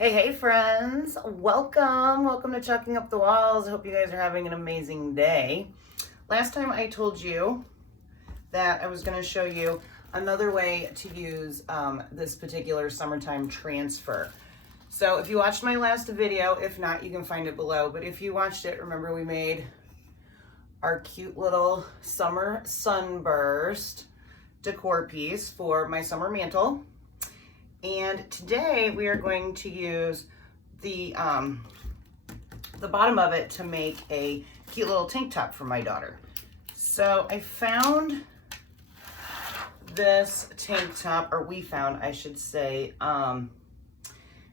Hey friends, welcome to Chucking Up the Walls. I hope you guys are having an amazing day. Last time I told you that I was going to show you another way to use this particular summertime transfer. So if you watched my last video, if not, you can find it below. But if you watched it, remember we made our cute little summer sunburst decor piece for my summer mantle. And today we are going to use the bottom of it to make a cute little tank top for my daughter. So I found this tank top, or we found, I should say, at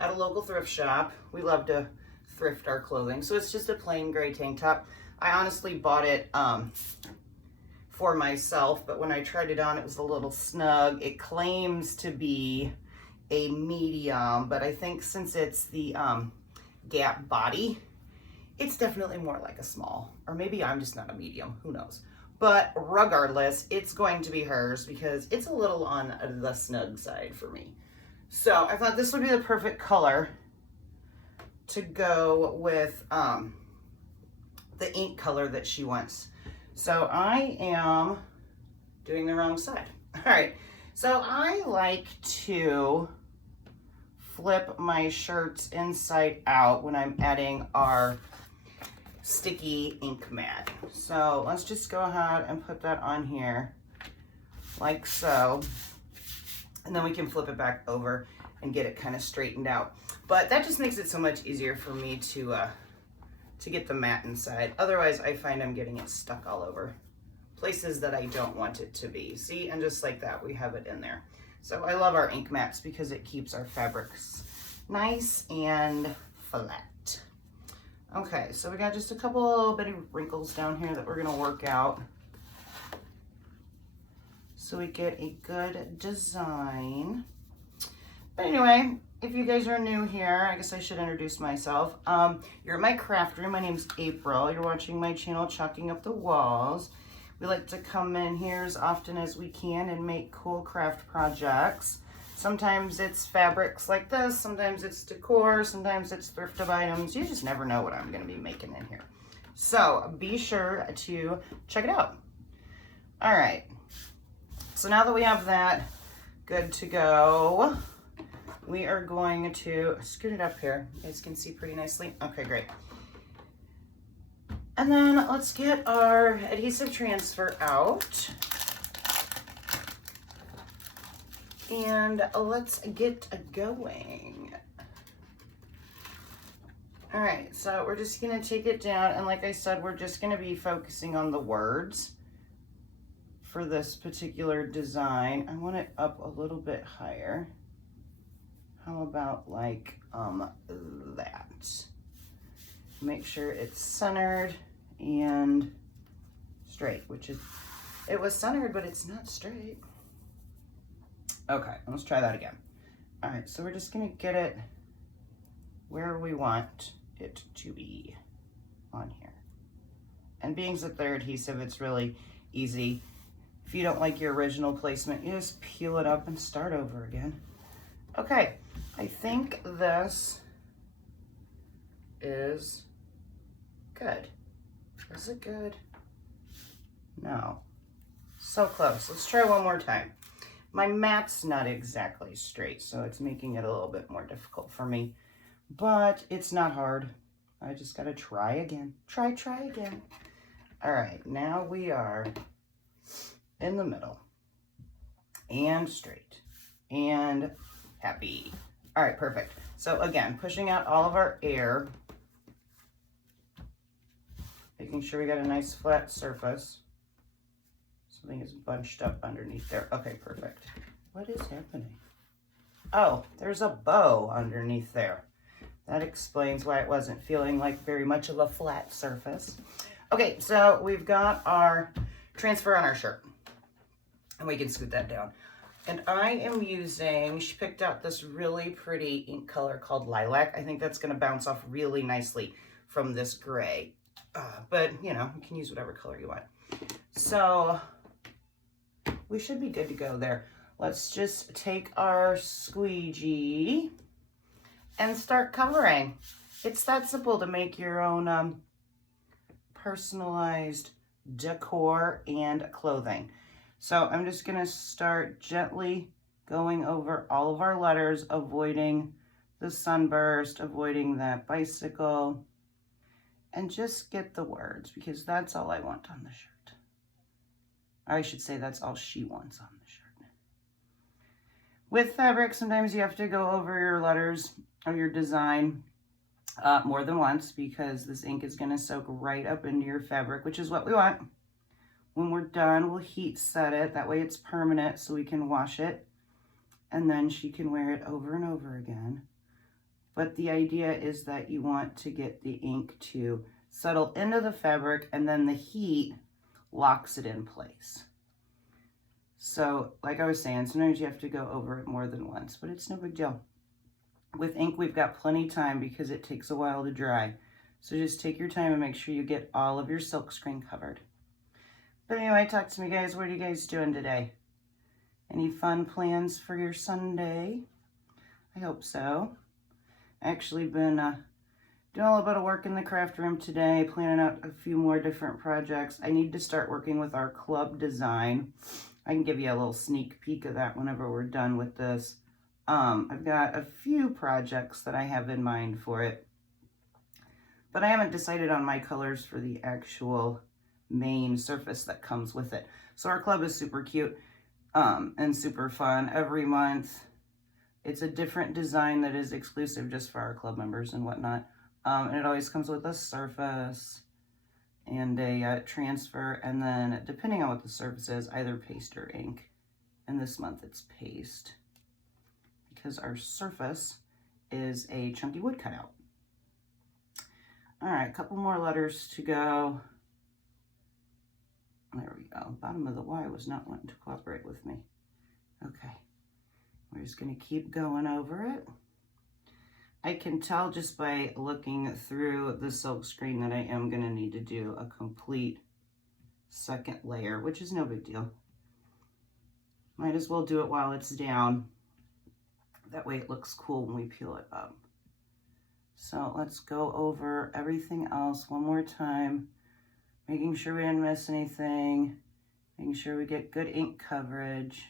a local thrift shop. We love to thrift our clothing. So it's just a plain gray tank top. I honestly bought it for myself, but when I tried it on, it was a little snug. It claims to be a medium, but I think since it's the Gap body, it's definitely more like a small, or maybe I'm just not a medium, who knows. But regardless, it's going to be hers because it's a little on the snug side for me. So I thought this would be the perfect color to go with the ink color that she wants. So I am doing the wrong side. All right, so I like to flip my shirts inside out when I'm adding our sticky ink mat. So let's just go ahead and put that on here like so. And then we can flip it back over and get it kind of straightened out. But that just makes it so much easier for me to get the mat inside. Otherwise, I find I'm getting it stuck all over places that I don't want it to be. See, and just like that, we have it in there. So I love our ink mats because it keeps our fabrics nice and flat. Okay, so we got just a couple little bitty wrinkles down here that we're gonna work out so we get a good design. But anyway, if you guys are new here, I guess I should introduce myself. You're in my craft room. My name's April. You're watching my channel, Chucking Up the Walls. We like to come in here as often as we can and make cool craft projects. Sometimes it's fabrics like this, sometimes it's decor, sometimes it's thrifted items. You just never know what I'm gonna be making in here. So be sure to check it out. All right, so now that we have that good to go, we are going to scoot it up here. You guys can see pretty nicely. Okay, great. And then let's get our adhesive transfer out. And let's get going. All right, so we're just gonna take it down. And like I said, we're just gonna be focusing on the words for this particular design. I want it up a little bit higher. How about like that? Make sure it's centered and straight, which is, it was centered, but it's not straight. Okay, let's try that again. All right, so we're just gonna get it where we want it to be on here. And being that they're adhesive, it's really easy. If you don't like your original placement, you just peel it up and start over again. Okay, I think this is good. Is it good? No. So close. Let's try one more time. My mat's not exactly straight, so it's making it a little bit more difficult for me, but it's not hard. I just gotta try again. Try again. All right, now we are in the middle and straight and happy. All right, perfect. So again, pushing out all of our air, making sure we got a nice flat surface. Something is bunched up underneath there. Okay, perfect. What is happening? Oh, there's a bow underneath there. That explains why it wasn't feeling like very much of a flat surface. Okay, so we've got our transfer on our shirt. And we can scoot that down. And I am using, she picked out this really pretty ink color called Lilac. I think that's gonna bounce off really nicely from this gray. But, you know, you can use whatever color you want. So we should be good to go there. Let's just take our squeegee and start coloring. It's that simple to make your own personalized decor and clothing. So I'm just gonna start gently going over all of our letters, avoiding the sunburst, avoiding that bicycle, and just get the words, because that's all I want on the shirt. Or I should say that's all she wants on the shirt. With fabric, sometimes you have to go over your letters or your design more than once, because this ink is going to soak right up into your fabric, which is what we want. When we're done, we'll heat set it. That way it's permanent, so we can wash it, and then she can wear it over and over again. But the idea is that you want to get the ink to settle into the fabric, and then the heat locks it in place. So like I was saying, sometimes you have to go over it more than once, but it's no big deal. With ink, we've got plenty of time because it takes a while to dry. So just take your time and make sure you get all of your silk screen covered. But anyway, talk to me, guys. What are you guys doing today? Any fun plans for your Sunday? I hope so. I actually been doing a little bit of work in the craft room today, planning out a few more different projects. I need to start working with our club design. I can give you a little sneak peek of that whenever we're done with this. I've got a few projects that I have in mind for it, but I haven't decided on my colors for the actual main surface that comes with it. So our club is super cute and super fun. Every month it's a different design that is exclusive just for our club members and whatnot. And it always comes with a surface and a transfer, and then depending on what the surface is, either paste or ink. And this month it's paste, because our surface is a chunky wood cutout. All right, a couple more letters to go. There we go. Bottom of the Y was not wanting to cooperate with me. Okay, we're just gonna keep going over it. I can tell just by looking through the silk screen that I am gonna need to do a complete second layer, which is no big deal. Might as well do it while it's down. That way it looks cool when we peel it up. So let's go over everything else one more time, making sure we didn't miss anything, making sure we get good ink coverage.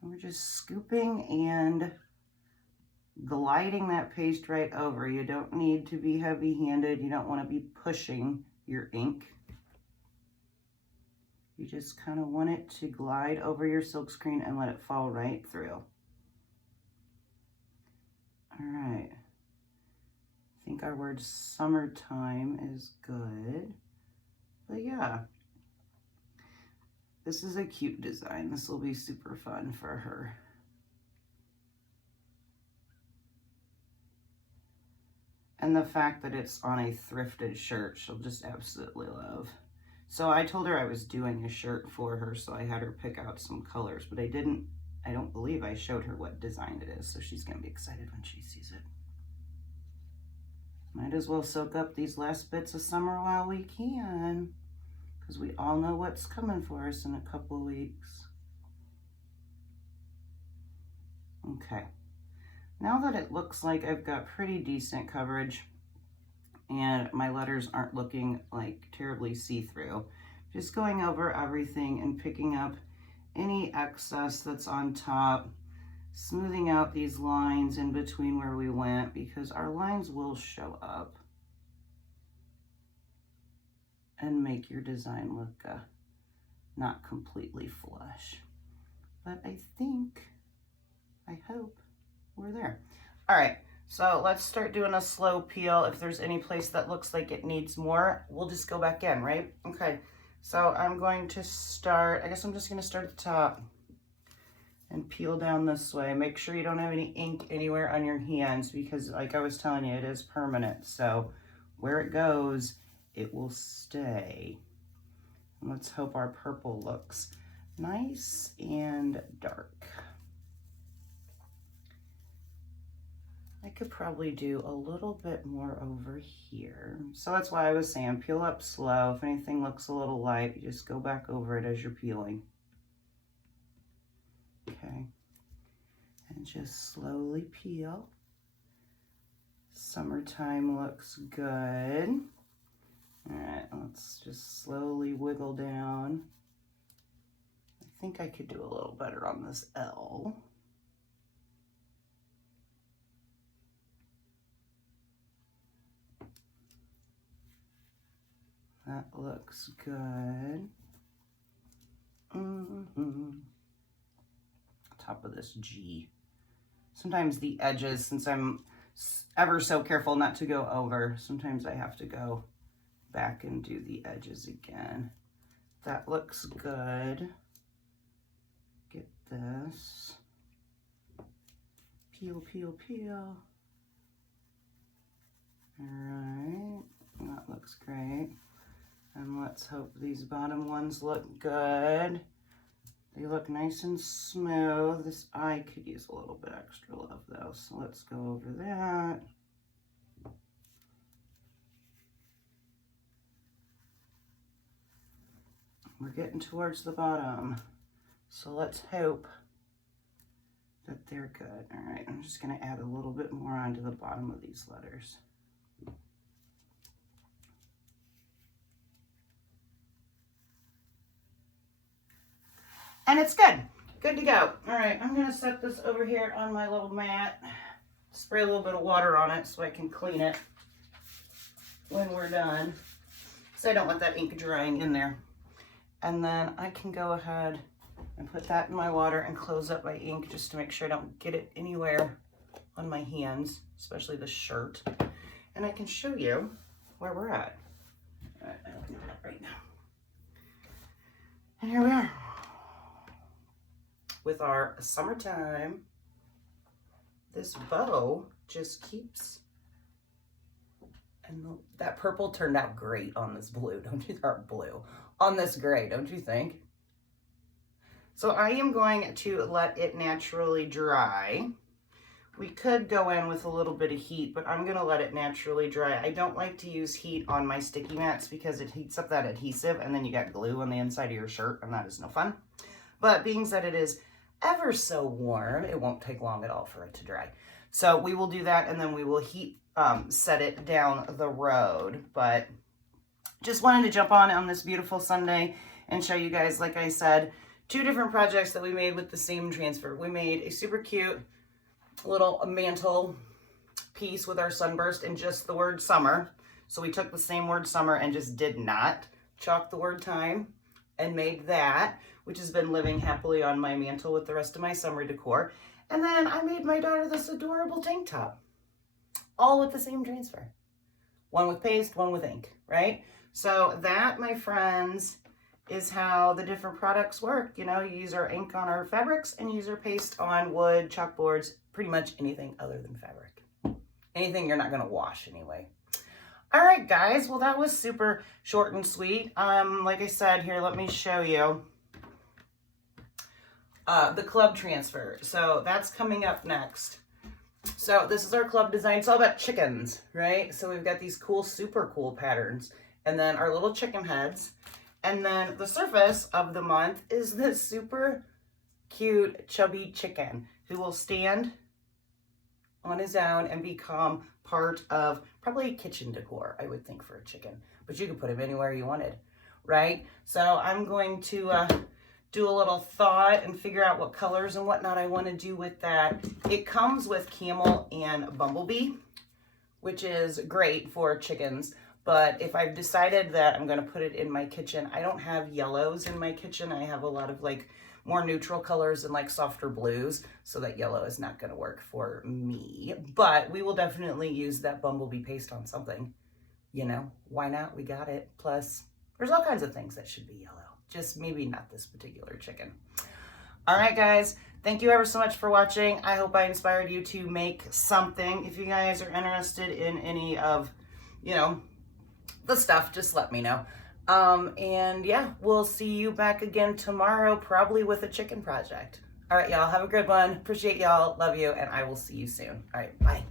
And we're just scooping and gliding that paste right over. You don't need to be heavy-handed. You don't want to be pushing your ink. You just kind of want it to glide over your silk screen and let it fall right through. All right. I think our word summertime is good. But yeah, this is a cute design. This will be super fun for her. And the fact that it's on a thrifted shirt, she'll just absolutely love. So I told her I was doing a shirt for her, so I had her pick out some colors, but I don't believe I showed her what design it is, so she's gonna be excited when she sees it. Might as well soak up these last bits of summer while we can, because we all know what's coming for us in a couple of weeks. Okay, now that it looks like I've got pretty decent coverage, and my letters aren't looking like terribly see-through, just going over everything and picking up any excess that's on top, smoothing out these lines in between where we went, because our lines will show up and make your design look not completely flush. But I hope we're there. All right. So let's start doing a slow peel. If there's any place that looks like it needs more, we'll just go back in, right? Okay, so I'm going to start, I guess I'm just gonna start at the top and peel down this way. Make sure you don't have any ink anywhere on your hands, because like I was telling you, it is permanent. So where it goes, it will stay. And let's hope our purple looks nice and dark. I could probably do a little bit more over here. So that's why I was saying peel up slow. If anything looks a little light, you just go back over it as you're peeling. Okay. and just slowly peel. Summertime looks good. All right, let's just slowly wiggle down. I think I could do a little better on this L. That looks good. Top of this G. Sometimes the edges, since I'm ever so careful not to go over, sometimes I have to go back and do the edges again. That looks good. Get this. Peel, peel, peel. All right, that looks great. And let's hope these bottom ones look good. They look nice and smooth. This eye could use a little bit extra love though, so let's go over that. We're getting towards the bottom, so let's hope that they're good. All right, I'm just gonna add a little bit more onto the bottom of these letters. And it's good. Good to go. All right, I'm gonna set this over here on my little mat. Spray a little bit of water on it so I can clean it when we're done. So I don't want that ink drying in there. And then I can go ahead and put that in my water and close up my ink just to make sure I don't get it anywhere on my hands, especially the shirt. And I can show you where we're at. All right, I'll do that right now. And here we are with our summertime. This bow just keeps, and that purple turned out great on this blue, don't you? Or blue, on this gray, don't you think? So I am going to let it naturally dry. We could go in with a little bit of heat, but I'm gonna let it naturally dry. I don't like to use heat on my sticky mats because it heats up that adhesive and then you got glue on the inside of your shirt and that is no fun. But being that it is ever so warm, it won't take long at all for it to dry. So we will do that and then we will heat set it down the road. But just wanted to jump on this beautiful Sunday and show you guys, like I said, 2 different projects that we made with the same transfer. We made a super cute little mantle piece with our sunburst and just the word summer. So we took the same word summer and just did not chalk the word time and made that, which has been living happily on my mantle with the rest of my summer decor. And then I made my daughter this adorable tank top, all with the same transfer. One with paste, one with ink, right? So that, my friends, is how the different products work. You know, you use our ink on our fabrics and use our paste on wood, chalkboards, pretty much anything other than fabric. Anything you're not gonna wash anyway. All right, guys, well, that was super short and sweet. Like I said, here, let me show you the club transfer. So that's coming up next. So this is our club design. It's all about chickens, right? So we've got these cool, super cool patterns, and then our little chicken heads. And then the surface of the month is this super cute, chubby chicken who will stand on his own and become part of probably kitchen decor, I would think, for a chicken. But you could put him anywhere you wanted, right? So I'm going to do a little thought and figure out what colors and whatnot I want to do with that. It comes with camel and bumblebee, which is great for chickens. But if I've decided that I'm going to put it in my kitchen, I don't have yellows in my kitchen. I have a lot of like more neutral colors and like softer blues. So that yellow is not going to work for me. But we will definitely use that bumblebee paste on something. You know, why not? We got it. Plus, there's all kinds of things that should be yellow. Just maybe not this particular chicken. All right, guys. Thank you ever so much for watching. I hope I inspired you to make something. If you guys are interested in any of, you know, the stuff, just let me know. And yeah, we'll see you back again tomorrow, probably with a chicken project. All right, y'all, have a good one. Appreciate y'all. Love you. And I will see you soon. All right, bye.